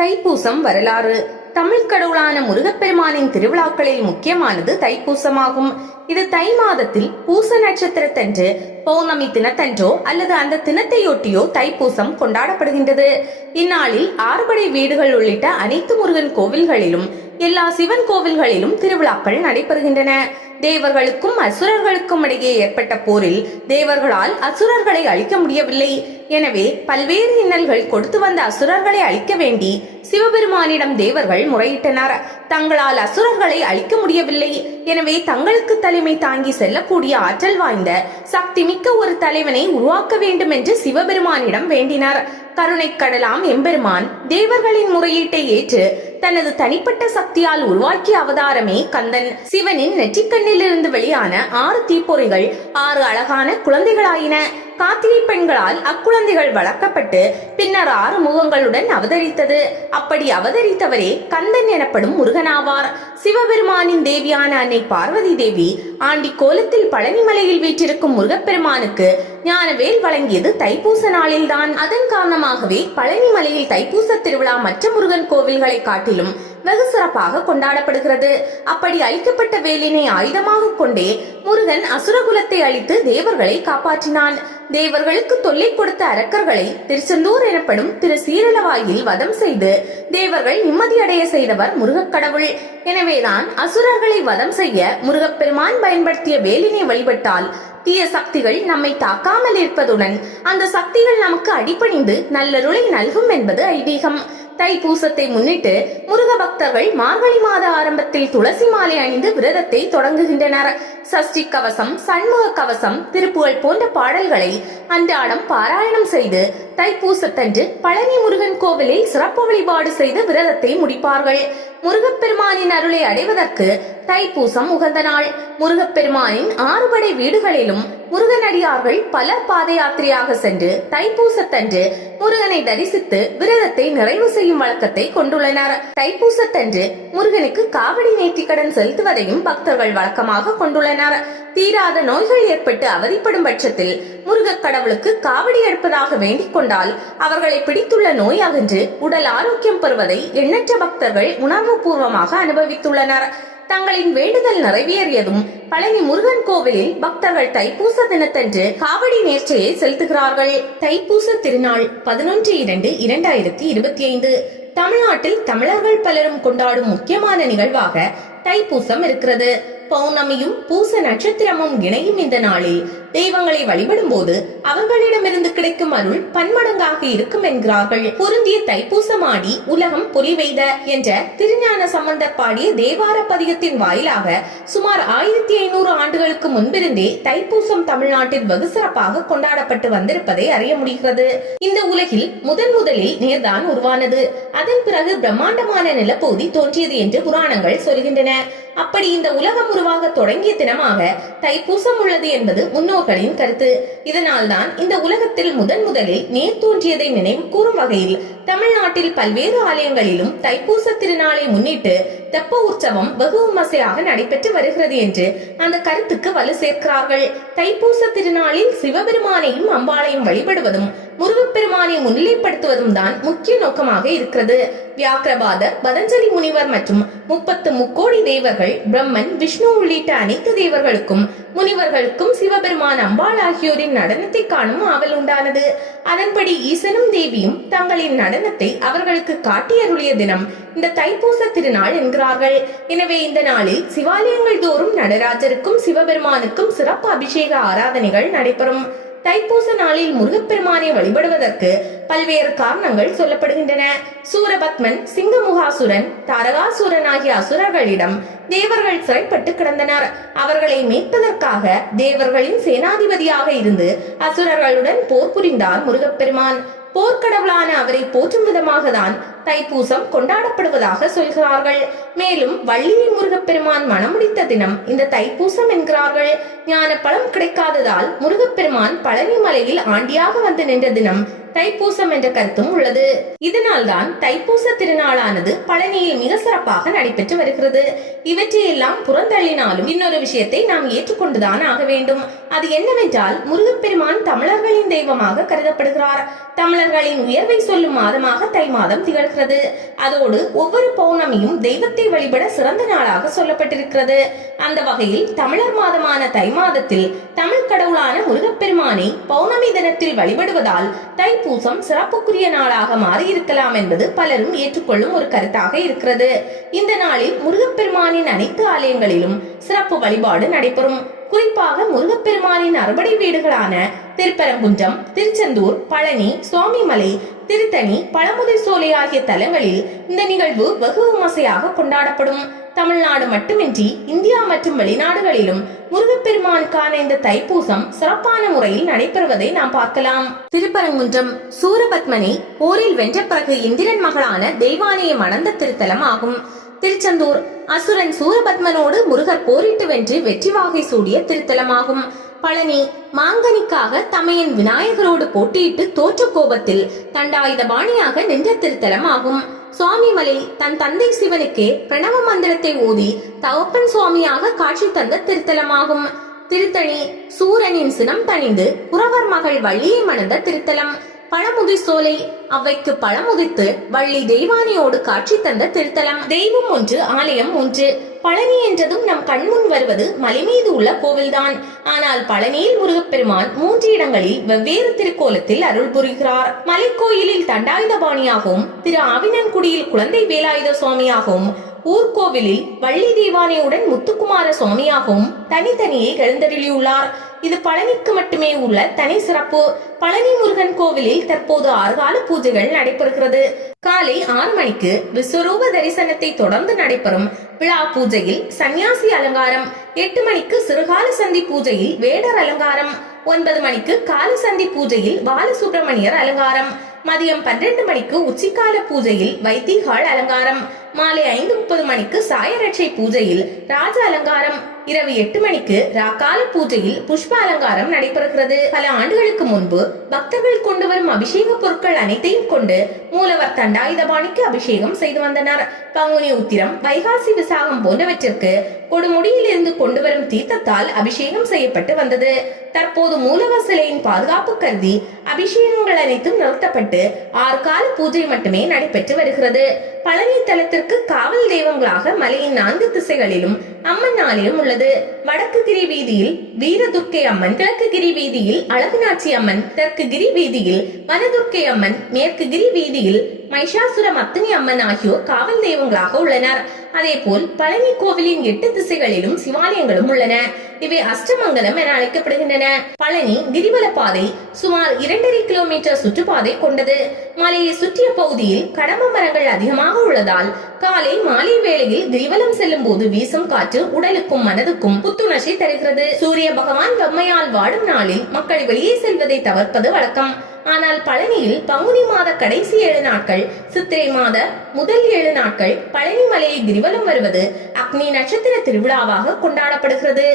தைப்பூசம் வரலாறு. தமிழ் கடவுளான முருகப்பெருமானின் திருவிழாக்களில் முக்கியமானது தைப்பூசமாகும். இது தை மாதத்தில் பூச நட்சத்திரத்தன்று பௌர்ணமி தினத்தன்றோ அல்லது அந்த தினத்தையொட்டியோ தைப்பூசம் கொண்டாடப்படுகின்றது. இந்நாளில் ஆறுபடை வீடுகள் உள்ளிட்ட அனைத்து முருகன் கோவில்களிலும் எல்லா சிவன் கோவில்களிலும் திருவிழாக்கள் நடைபெறுகின்றன. தேவர்களுக்கும் அசுரர்களுக்கும் இடையே ஏற்பட்ட போரில் தேவர்களால் அசுரர்களை அழிக்க முடியவில்லை. எனவே பல்வேறு இன்னல்கள் கொடுத்து வந்த அசுரர்களை அழிக்க வேண்டி சிவபெருமானிடம் தேவர்கள் முறையிட்டனர். தங்களால் அசுரர்களை அழிக்க முடியவில்லை. எனவே தங்களுக்கு தலைமை தாங்கி செல்லக்கூடிய ஆற்றல் வாய்ந்த சக்தி மிக்க ஒரு தலைவனை உருவாக்க வேண்டும் என்று சிவபெருமானிடம் வேண்டினார். கருணை கடலாம் எம்பெருமான் தேவர்களின் முறையீட்டை ஏற்று தனது தனிப்பட்ட சக்தியால் உருவாக்கிய அவதாரமே கந்தன். சிவனின் நெற்றிக்கண்ணில் இருந்து வெளியான 6 தீப்பொறிகள் 6 அழகான குழந்தைகளாயின. கார்த்திகை பெண்களால் அக்குழந்தைகள் வளர்க்கப்பட்டு பின்னர் 6 முகங்களுடன் அவதரித்தது. அப்படி அவதரித்தவரே கந்தன் எனப்படும் முருகனாவார். சிவபெருமானின் தேவியான அன்னை பார்வதி தேவி ஆண்டி கோலத்தில் பழனிமலையில் வீற்றிருக்கும் முருகப்பெருமானுக்கு ஞானவேல் வழங்கியது தைப்பூச நாளில்தான். அதன் காரணமாகவே பழனிமலையில் தைப்பூச திருவிழா மற்ற முருகன் கோவில்களை காட்டிலும் வெகு சிறப்பாக கொண்டாடப்படுகிறது. அப்படி அழிக்கப்பட்ட வேலினை ஆயுதமாக கொண்டே முருகன் அசுரகுலத்தை அழித்து தேவர்களை காப்பாற்றினான். தேவர்களுக்கு தொல்லை கொடுத்த அரக்கர்களை திருச்செந்தூர் எனப்படும் திரு சீரலவாயில் வதம் செய்து தேவர்கள் நிம்மதியடைய செய்தவர் முருகக்கடவுள். எனவேதான் அசுரர்களை வதம் செய்ய முருகப்பெருமான் பயன்படுத்திய வேலினை வழிபட்டால் தீய சக்திகள் நம்மை தாக்காமல் இருப்பதுடன் அந்த சக்திகள் நமக்கு அடிபணிந்து நல்லருளை நல்கும் என்பது ஐதீகம். தைப்பூசத்தை முன்னிட்டு முருக பக்தர்கள் மார்கழி மாத ஆரம்பத்தில் துளசி மாலை அணிந்து விரதத்தை தொடங்குகின்றனர். சஷ்டி கவசம், சண்முக கவசம், திருப்புகழ் போன்ற பாடல்களை அன்றாடம் பாராயணம் செய்து தைப்பூசத்தன்று பழனி முருகன் கோவிலில் சிறப்பு வழிபாடு செய்து விரதத்தை முடிப்பார்கள். முருகப்பெருமானின் அருளை அடைவதற்கு தைப்பூசம் உகந்த நாள். முருகப்பெருமானின் 6 படை வீடுகளிலும் முருகனடியார்கள் பல பாத யாத்திரையாக சென்று தைப்பூசத்தன்று முருகனை தரிசித்து விரதத்தை நிறைவு செய்யும் வழக்கத்தை கொண்டுள்ளனர். தைப்பூசத்தன்று முருகனுக்கு காவடி நேர்த்திக்கடன் செலுத்துவதையும் பக்தர்கள் வழக்கமாக கொண்டுள்ளனர். தீராத நோய்கள் ஏற்பட்டு அவதிப்படும் பட்சத்தில் முருகக் கடவுளுக்கு காவடி எடுப்பதாக வேண்டிக் கொண்டால் அவர்களை பிடித்துள்ள நோய் அகன்று உடல் ஆரோக்கியம் பெறுவதை எண்ணற்ற பக்தர்கள் உணர்வு பூர்வமாக அனுபவித்துள்ளனர். தங்களின் வேண்டுதல் நிறைவேறியதும் பழனி முருகன் கோவிலில் பக்தர்கள் தைப்பூச தினத்தன்று காவடி நேர்ச்சையை செலுத்துகிறார்கள். தைப்பூச திருநாள் 11/2/2025. தமிழ்நாட்டில் தமிழர்கள் பலரும் கொண்டாடும் முக்கியமான நிகழ்வாக தைப்பூசம் இருக்கிறது. பௌர்ணமியும் பூச நட்சத்திரமும் இணையும் இந்த நாளில் தெய்வங்களை வழிபடும் போது அவர்களிடமிருந்து கிடைக்கும் அருள் பன்மடங்காக இருக்கும் என்கிறார்கள். பொருந்திய தைப்பூசமாடி உலகம் பொலிவெய்த என்ற திருஞான சம்பந்தர் பாடிய தேவார பதிகத்தின் வாயிலாக சுமார் 1500 ஆண்டுகளுக்கு முன்பிருந்தே தைப்பூசம் தமிழ்நாட்டில் வெகு சிறப்பாக கொண்டாடப்பட்டு வந்திருப்பதை அறிய முடிகிறது. இந்த உலகில் முதலில் நீர்தான் உருவானது. அதன் பிறகு பிரம்மாண்டமான நிலப்பகுதி தோன்றியது என்று புராணங்கள் சொல்கின்றன. அப்படி இந்த உலகம் உருவாக தொடங்கிய தினமாக தைப்பூசம் உள்ளது என்பது முன்னோர்களின் கருத்து. இதனால் தான் இந்த உலகத்தில் முதலில் நீர் தோன்றியதை நினைவு கூறும் வகையில் தமிழ்நாட்டில் பல்வேறு ஆலயங்களிலும் தைப்பூச திருநாளை முன்னிட்டு தெப்ப உற்சவம் வெகு விமர்சையாக நடைபெற்று வருகிறது என்று அந்த கருத்துக்கு வலு சேர்க்கிறார்கள். தைப்பூச திருநாளில் சிவபெருமானையும் அம்பாளையும் வழிபடுவதும் முருகப்பெருமானை முன்னிலைப்படுத்துவதும் தான் முக்கிய நோக்கமாக இருக்கிறது. வியாக்கிரபாதர், பதஞ்சலி முனிவர் மற்றும் 30 முக்கோடி தேவர்கள், பிரம்மன், விஷ்ணு உள்ளிட்ட அனைத்து தேவர்களுக்கும் முனிவர்களுக்கும் சிவபெருமான் அம்பாள் ஆகியோரின் நடனத்தை காணும் ஆவல் உண்டானது. அதன்படி ஈசனும் தேவியும் தங்களின் நடனத்தை அவர்களுக்கு காட்டியருளிய தினம் இந்த தைப்பூச திருநாள் என்கிறார்கள். எனவே இந்த நாளில் சிவாலயங்கள் தோறும் நடராஜருக்கும் சிவபெருமானுக்கும் சிறப்பு அபிஷேக ஆராதனைகள் நடைபெறும். தைப்பூச நாளில் முருகப்பெருமானை வழிபடுவதற்கு பல்வேறு காரணங்கள் சொல்லப்படுகின்றன. சூரபத்மன், சிங்கமுகாசுரன், தாரகாசுரன் ஆகிய அசுரர்களிடம் தேவர்கள் சிறைப்பட்டு கிடந்தனர். அவர்களை மீட்பதற்காக தேவர்களின் சேனாதிபதியாக இருந்து அசுரர்களுடன் போர் புரிந்தார் முருகப்பெருமான். போர்க்கடவுளான அவரை போற்றும் விதமாக தான் தைப்பூசம் கொண்டாடப்படுவதாக சொல்கிறார்கள். மேலும் வள்ளியை முருகப்பெருமான் மணமுடித்த தினம் இந்த தைப்பூசம் என்கிறார்கள். ஞான பழம் கிடைக்காததால் முருகப்பெருமான் பழனி மலையில் ஆண்டியாக வந்து நின்ற தினம் தைப்பூசம் என்ற கருத்தும் உள்ளது. இதனால்தான் தைப்பூச திருநாளானது பழனியில் மிக சிறப்பாக நடைபெற்று வருகிறது. இவற்றையெல்லாம் புறந்தள்ளினாலும் இன்னொரு விஷயத்தை நாம் ஏற்றுக்கொண்டுதான் ஆக வேண்டும். அது என்னவென்றால் முருகப்பெருமான் தமிழர்களின் தெய்வமாக கருதப்படுகிறார். தமிழர்களின் உயர்வை சொல்லும் மாதமாக தை மாதம் திகழ்கிறது. அதோடு ஒவ்வொரு பௌர்ணமியும் தெய்வத்தை வழிபட சிறந்த நாளாக சொல்லப்பட்டிருக்கிறது. அந்த வகையில் தமிழர் மாதமான தை மாதத்தில் தமிழ் கடவுளான முருகப்பெருமானை பௌர்ணமி தினத்தில் வழிபடுவதால் தைப்பூசம் சிறப்புக்குரிய நாளாக மாறியிருக்கலாம் என்பது பலரும் ஏற்றுக்கொள்ளும் ஒரு கருத்தாக இருக்கிறது. இந்த நாளில் முருகப்பெருமானின் அனைத்து ஆலயங்களிலும் சிறப்பு வழிபாடு நடைபெறும். குறிப்பாக முருகப்பெருமானின் அறுபடை வீடுகளான திருப்பரங்குன்றம், திருச்செந்தூர், பழனி, சுவாமிமலை, திருத்தணி, பழமுதிர் சோலை ஆகிய தலங்களில் இந்த நிகழ்வு வெகு விமர்சையாக கொண்டாடப்படும். தமிழ்நாடு மட்டுமின்றி இந்தியா மற்றும் வெளிநாடுகளிலும் முருகப்பெருமானுக்கான இந்த தைப்பூசம் சிறப்பான முறையில் நடைபெறுவதை நாம் பார்க்கலாம். திருப்பரங்குன்றம் சூரபத்மனை போரில் வென்ற பிறகு இந்திரன் மகளான தெய்வானையை மணந்த திருத்தலம் ஆகும். திருச்செந்தூர் அசுரன் சூரபத்மனோடு முருகர் போரிட்டு வென்று வெற்றி வாகை சூடிய திருத்தலமாகும். பழனி மாங்கனிக்காக தமையன் விநாயகரோடு போட்டியிட்டு தோற்ற கோபத்தில் தண்டாயுதபாணியாக நின்ற திருத்தலம் ஆகும். சுவாமிமலை தன் தந்தை சிவனுக்கே பிரணவ மந்திரத்தை ஓதி தகப்பன் சுவாமியாக காட்சி தந்த திருத்தலமாகும். திருத்தணி சூரனின் சினம் தணிந்து குறவர் மகள் வள்ளியை மணந்த திருத்தலம். பழமுதிர் சோலை அவைக்கு பழமுதித்து வள்ளி தெய்வானையோடு காட்சி தந்த திருத்தலம். தெய்வம் ஒன்று, ஆலயம் ஒன்று. பழனி என்றதும் நம் கண்முன் வருவது மலை மீது உள்ள கோவில்தான். ஆனால் பழனியில் முருகப்பெருமான் 3 இடங்களில் வெவ்வேறு திருக்கோலத்தில் அருள் புரிகிறார். மலைக்கோயிலில் தண்டாயுதபாணியாகவும், திரு ஆவினன்குடியில் குழந்தை வேலாயுத சுவாமியாகவும், ஊர்கோவிலில் வள்ளி தெய்வானையுடன் முத்துக்குமார சுவாமியாகவும் தனித்தனியே எழுந்தருளியுள்ளார். இது பழனிக்கு மட்டுமே உள்ள தனி சிறப்பு. பழனி முருகன் கோவிலில் தற்போது 6 கால பூஜைகள் நடைபெறுகிறது. காலை 6 மணிக்கு விஸ்வரூப தரிசனத்தை தொடர்ந்து நடைபெறும் விழா பூஜையில் சன்னியாசி அலங்காரம், 8 மணிக்கு சிறுகால சந்தி பூஜையில் வேடர் அலங்காரம், 9 மணிக்கு கால சந்தி பூஜையில் பாலசுப்பிரமணியர் அலங்காரம், மதியம் 12 மணிக்கு உச்சிக்கால பூஜையில் வைத்திகால் அலங்காரம், மாலை 5:30 மணிக்கு சாயரட்சை பூஜையில் ராஜ அலங்காரம், இரவு 8 மணிக்கு ராக்கால பூஜையில் புஷ்ப அலங்காரம் நடைபெறுகிறது. பல ஆண்டுகளுக்கு முன்பு பக்தர்கள் கொண்டு வரும் அபிஷேக பொருட்கள் அனைத்தையும் கொண்டு மூலவர் தண்டாயுதபாணிக்கு அபிஷேகம் செய்து வந்தனர். பங்குனி உத்திரம், வைகாசி விசாகம் போன்றவற்றிற்கு கொடுமுடியில் இருந்து கொண்டு வரும் தீர்த்தத்தால் அபிஷேகம் செய்யப்பட்டு வந்தது. தற்போது மூலவர் சிலையின் பாதுகாப்பு கருதி அபிஷேகங்கள் அனைத்தும் நிறுத்தப்பட்டு 6 கால பூஜை மட்டுமே நடைபெற்று வருகிறது. பழனி தலத்திற்கு காவல் தெய்வங்களாக மலையின் 4 திசைகளிலும் அம்மன் ஆலயம் உள்ளது. வடக்கு கிரி வீதியில் வீரதுர்க்கை அம்மன், கிழக்கு கிரி வீதியில் அழகுநாச்சி அம்மன், தெற்கு கிரி வீதியில் வனதுர்க்கை அம்மன், மேற்கு கிரி வீதியில் மைஷாசுர மத்தினி அம்மன் ஆகியோர் காவல் தெய்வங்களாக உள்ளனர். அதே போல் பழனி கோவிலின் 8 திசைகளிலும் சிவாலயங்களும் உள்ளன. இவை அஷ்டமங்கலம் என அழைக்கப்படுகின்றன. பழனி கிரிவல பாதை சுமார் 2.5 கிலோமீட்டர் சுற்றுப்பாதை கொண்டது. மலையை சுற்றிய பகுதியில் கடம்ப மரங்கள் அதிகமாக உள்ளதால் காலை மாலை வேளையில் கிரிவலம் செல்லும் போது வீசும் காற்று உடலுக்கும் மனதுக்கும் புத்துணர்ச்சி தருகிறது. சூரிய பகவான் வெம்மையால் வாடும் நாளில் மக்கள் வெளியே செல்வதை தவிர்ப்பது வழக்கம். ஆனால் பழனியில் பங்குனி மாத கடைசி 7 நாட்கள், சித்திரை மாத முதல் 7 நாட்கள் பழனி மலையை கிரிவலம் வருவது அக்னி நட்சத்திர திருவிழாவாக கொண்டாடப்படுகிறது.